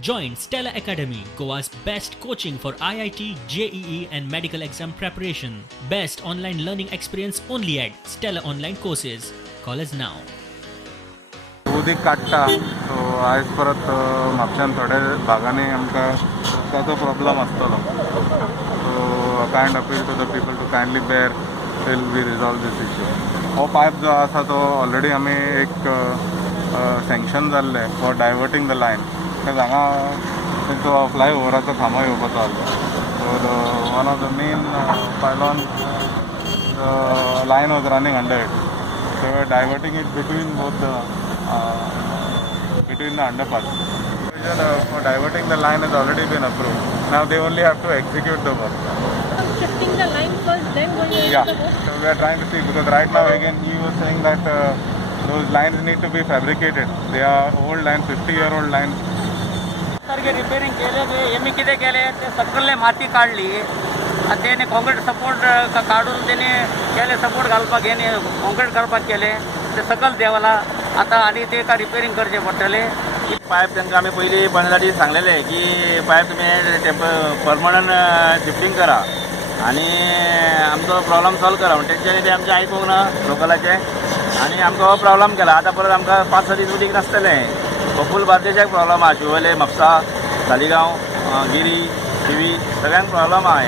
Join Stella Academy, Goa's best coaching for IIT, JEE and medical exam preparation. Best online learning experience only at Stella Online Courses. Call us now. उदीक काडटा so आयज परत म्हापशान थोड्या भागांनी आमकां उदकाचो problem आसतलो so kind appeal to the people to kindly bear till we resolve this issue. हो pipe जो आसा तो ऑलरेडी आमी एक सँक्शन जाल्ले फॉर डायवर्टींग द लायन. हांगा तेंचो फ्लायओवराचो खांबो येवपाचो आसलो so one of the main pylon line was running under it so diverting it between both between the underpass. For diverting the line has already been approved. Now they only have to execute the work. Shifting the line first, then going into Yeah. the work. So we are trying to see because right now again he was saying that those lines need to be fabricated. They are old lines, 50-year-old lines. सारखे repairing केले ते आम्ही किती केले ते सगळे माती काढली आणि त्याने कॉन्क्रीट सपोर्ट काढून त्याने केले सपोर्ट घालपाक हेने कॉन्क्रीट करपाक केले ते सकल देवाला आता आणि ते का रिपेरिंग करचे पडटले. पाईप त्यांना आम्ही पहिली 15 दिवस सांगलेले की पाईप तुम्ही परमनंट शिफ्टिंग करा आणि आमचो प्रॉब्लेम सॉल्व करा म्हणून तेंच्यांनी ते आमचे आयकूंक ना लोकलाचे आणि आमकां हो प्रॉब्लेम केला. आतां परत आमकां 5-6 दीस उदीक नासतलें. फूल बार्देशाक प्रॉब्लेम आहा. शिवोले, म्हापसा, सालिगांव, गिरी, थिवी सगळ्यांक प्रॉब्लेम आहा.